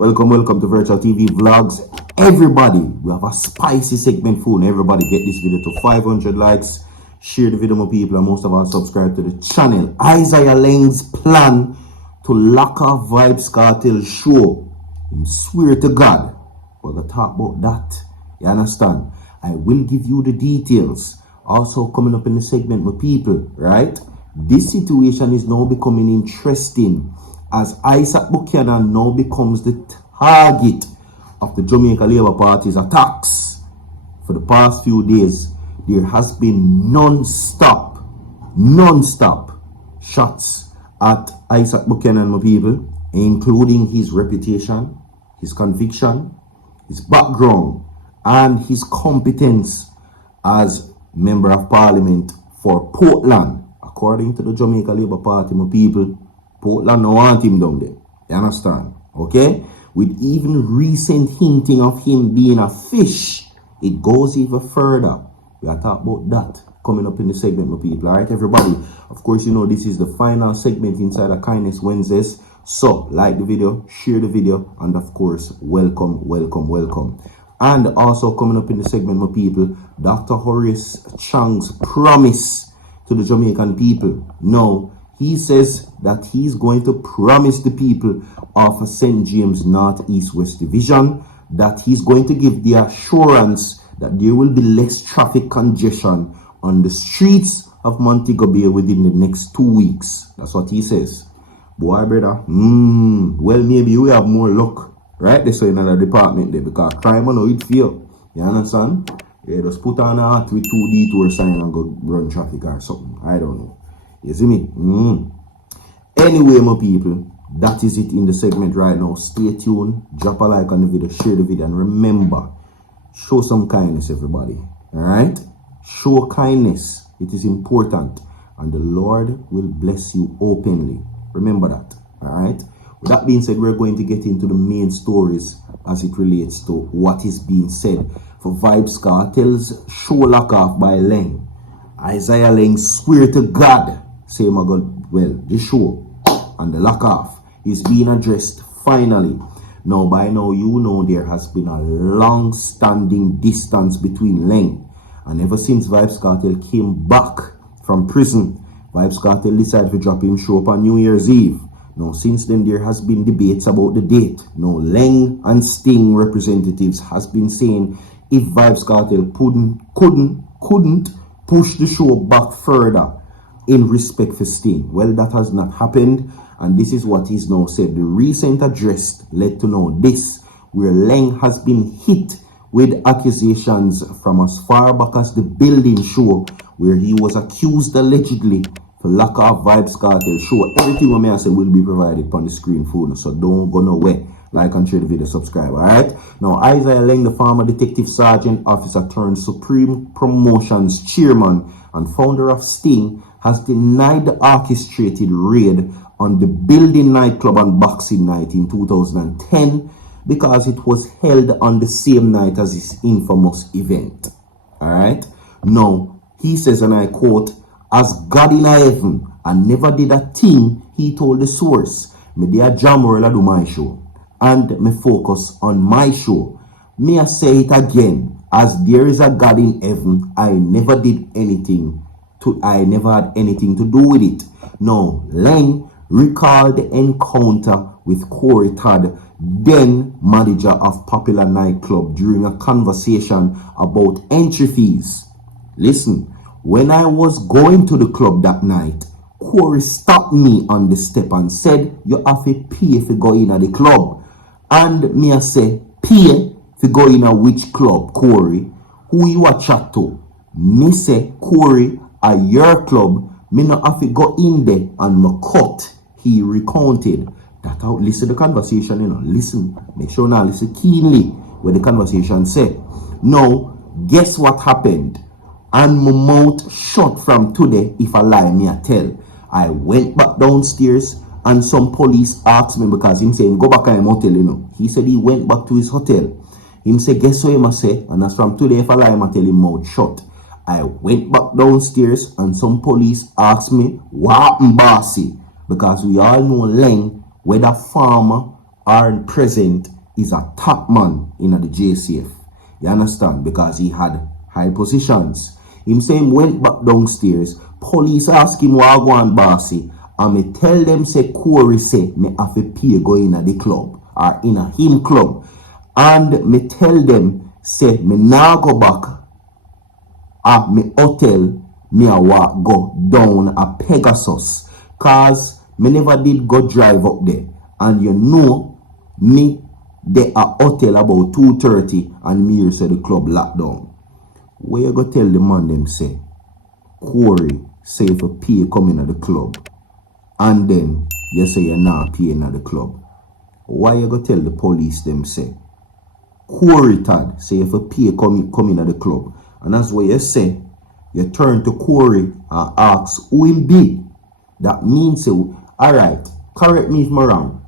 Welcome to Virtual TV Vlogs. Everybody, we have a spicy segment for everybody. Get this video to 500 likes. Share the video with people, and most of all, subscribe to the channel. Isaiah Laing's plan to lock off Vybz Kartel show. I swear to God, we're going to talk about that. You understand? I will give you the details. Also coming up in the segment with people, right? This situation is now becoming interesting as Isat now becomes the target of the Jamaica Labour Party's attacks. For the past few days, there has been non-stop shots at Isat Buchanan, my people, including his reputation, his conviction, his background, and his competence as Member of Parliament for Portland. According to the Jamaica Labour Party, my people, Portland don't want him down there. You understand? Okay? With even recent hinting of him being a fish, it goes even further. We are talking about that coming up in the segment, my people. Alright, everybody? Of course, you know this is the final segment inside of Kindness Wednesdays. So, like the video, share the video, and of course, welcome. And also coming up in the segment, my people, Dr. Horace Chang's promise to the Jamaican people. Now, he says that he's going to promise the people of St. James North East West Division that he's going to give the assurance that there will be less traffic congestion on the streets of Montego Bay within the next 2 weeks. That's what he says. Boy, brother, well, maybe we have more luck, right? They say in another department there, because crime on it feel. You understand? Yeah, just put on a heart with 2 detour sign and go run traffic or something. I don't know. You see me? Anyway, my people, that is it in the segment right now. Stay tuned, drop a like on the video, share the video, and remember, show some kindness, everybody. Alright? Show kindness. It is important. And the Lord will bless you openly. Remember that. Alright? With that being said, we're going to get into the main stories as it relates to what is being said for Vybz Kartel's show Lockoff by Laing. Isaiah Laing swear to God, say my God, well, the show and the Lockoff is being addressed finally. Now, by now, you know there has been a long-standing distance between Laing, and ever since Vybz Kartel came back from prison, Vybz Kartel decided to drop him show up on New Year's Eve. Now, since then, there has been debates about the date. Now, Laing and Sting representatives has been saying if Vybz Kartel couldn't push the show back further in respect for Sting. Well, that has not happened, and this is what is now said. The recent address led to know this, where Laing has been hit with accusations from as far back as the building show, where he was accused allegedly to lock off Vybz Kartel show. Everything what I say will be provided on the screen for you, so don't go nowhere. Like and share the video, subscribe, alright? Now, Isaiah Laing, the former detective sergeant officer turned Supreme Promotions chairman and founder of Sting, has denied the orchestrated raid on the building nightclub and boxing night in 2010 because it was held on the same night as his infamous event. Alright? Now, he says, and I quote, "As God in heaven, I never did a thing," he told the source. "Me dey a jam world I do my show. And me focus on my show. May I say it again, as there is a God in heaven, I never had anything to do with it." Now, Laing recalled the encounter with Corey Todd, then manager of popular nightclub, during a conversation about entry fees. Listen, "When I was going to the club that night, Corey stopped me on the step and said, 'You have to pay for going at the club.' And me I say, 'Pay for going a which club, Corey? Who you a chat to?' Me say, 'Corey, at your club, me not have to go in there and me cut," he recounted. That out, listen to the conversation, you know. Listen, make sure now listen keenly what the conversation said. Now, guess what happened? And my mouth shut from today if I lie me I tell. I went back downstairs and some police asked me, because him saying go back to him hotel, you know. He said he went back to his hotel. Him say, guess what him I say? And that's from today if I lie him I tell him mouth shut. I went back downstairs and some police asked me, what happened, bossy? Because we all know Laing, whether farmer are present is a top man in the JCF. You understand? Because he had high positions. Him saying went back downstairs. Police ask him what go on bossy. And me tell them say Corey say me have to pay go in the club or in a him club. And me tell them say me now go back at me hotel. Me a walk go down a Pegasus. Cause me never did go drive up there. And you know me they are hotel about 2:30 and me here say the club locked down. Where you go tell the man them say Corey say if a pay come in at the club and then you say you're not paying at the club. Why you go tell the police them say Corey Tad say if a pay come in at the club, and that's what you say you turn to Corey and ask who him be. That means say alright, correct me if I'm wrong.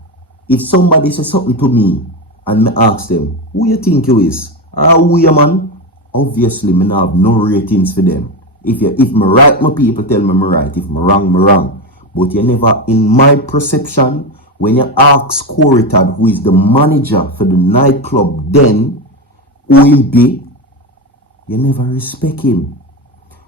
If somebody says something to me and me ask them, who you think you is? Or who you man? Obviously, me not have no ratings for them. If me right, my people tell me right. If me wrong. But you never, in my perception, when you ask Corey Tad, who is the manager for the nightclub, then who him be, you never respect him.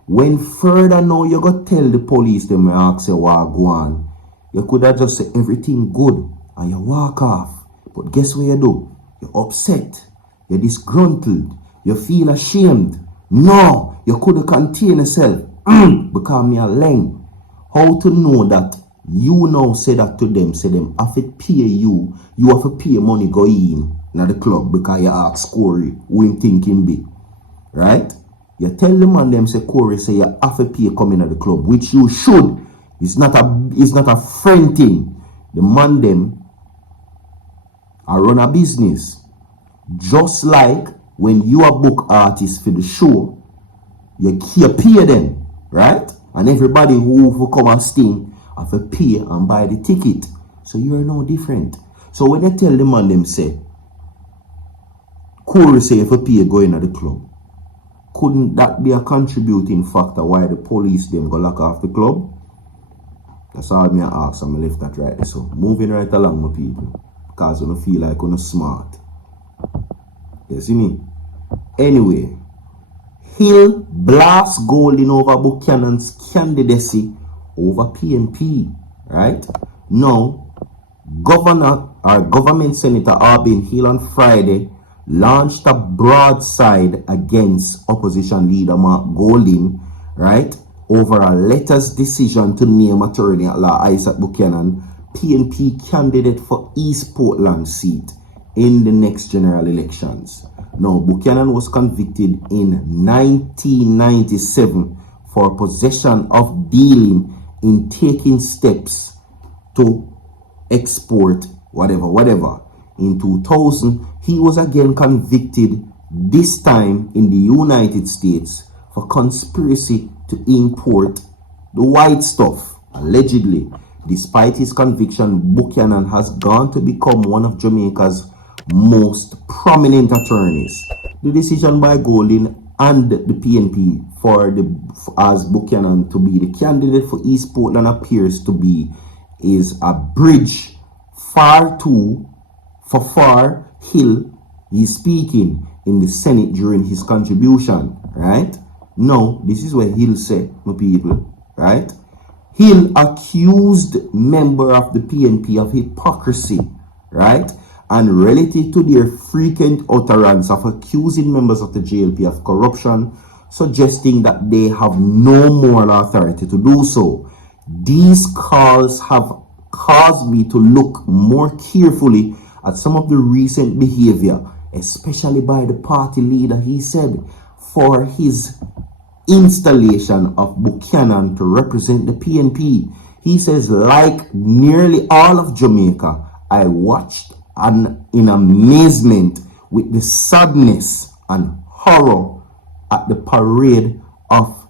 When further now you go tell the police them ask you what go on, you could have just say everything good and you walk off. But guess what you do? You're upset. You're disgruntled. You feel ashamed. No, you couldn't contain yourself. Because me a Laing. How to know that you now say that to them, say them have to pay you have to pay money go in the club because you ask Corey who him think him be. Right? You tell the man them say Corey say you have to pay coming at the club, which you should. It's not a friend thing. The man them I run a business. Just like when you are book artists for the show, you pay them, right? And everybody who come and sing have to pay and buy the ticket. So you are no different. So when they tell the man them say, Corey say if a pay going at the club, couldn't that be a contributing factor why the police them go lock off the club? That's all me ask, and I left that right. So moving right along, my people. Because I don't feel like I'm smart. You see me? Anyway, Hill blast Golding over Buchanan's candidacy over PNP. Right? Now, Government Senator Arbin Hill on Friday launched a broadside against opposition leader Mark Golding, right, over a letter's decision to name attorney at law Isat Buchanan PNP candidate for East Portland seat in the next general elections. Now, Buchanan was convicted in 1997 for possession of dealing in taking steps to export whatever. In 2000, he was again convicted, this time in the United States, for conspiracy to import the white stuff, allegedly. Despite his conviction, Buchanan has gone to become one of Jamaica's most prominent attorneys. The decision by Golding and the PNP as Buchanan to be the candidate for East Portland appears to be is a bridge far Hill is speaking in the Senate during his contribution, right? Now, this is what Hill said, my people, right? Hill accused member of the PNP of hypocrisy, right? And relative to their frequent utterance of accusing members of the JLP of corruption, suggesting that they have no moral authority to do so. These calls have caused me to look more carefully at some of the recent behavior, especially by the party leader, he said, for his installation of Buchanan to represent the PNP. He says, like nearly all of Jamaica, I watched in amazement with the sadness and horror at the parade of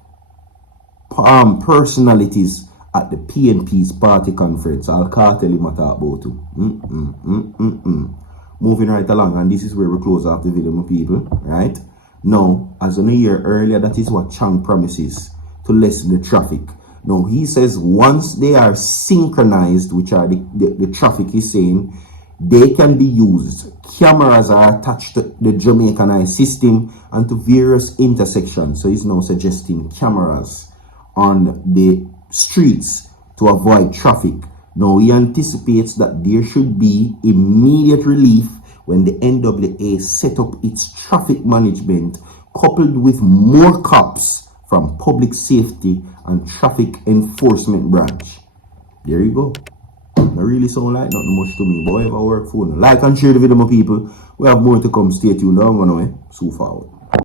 personalities at the PNP's party conference. I'll cartel him at about too. Moving right along, and this is where we close off the video, my people, right? Now, as in a year earlier, that is what Chang promises to lessen the traffic. Now, he says once they are synchronized, which are the traffic he's saying, They can be used. Cameras are attached to the Jamaican Eye system and to various intersections. So he's now suggesting cameras on the streets to avoid traffic. Now he anticipates that there should be immediate relief when the NWA set up its traffic management, coupled with more cops from public safety and traffic enforcement branch. There you go. Not really sound like nothing much to me, but whatever work for you. Like and share the video, my people. We have more to come. Stay tuned. Don't go nowhere. So forward.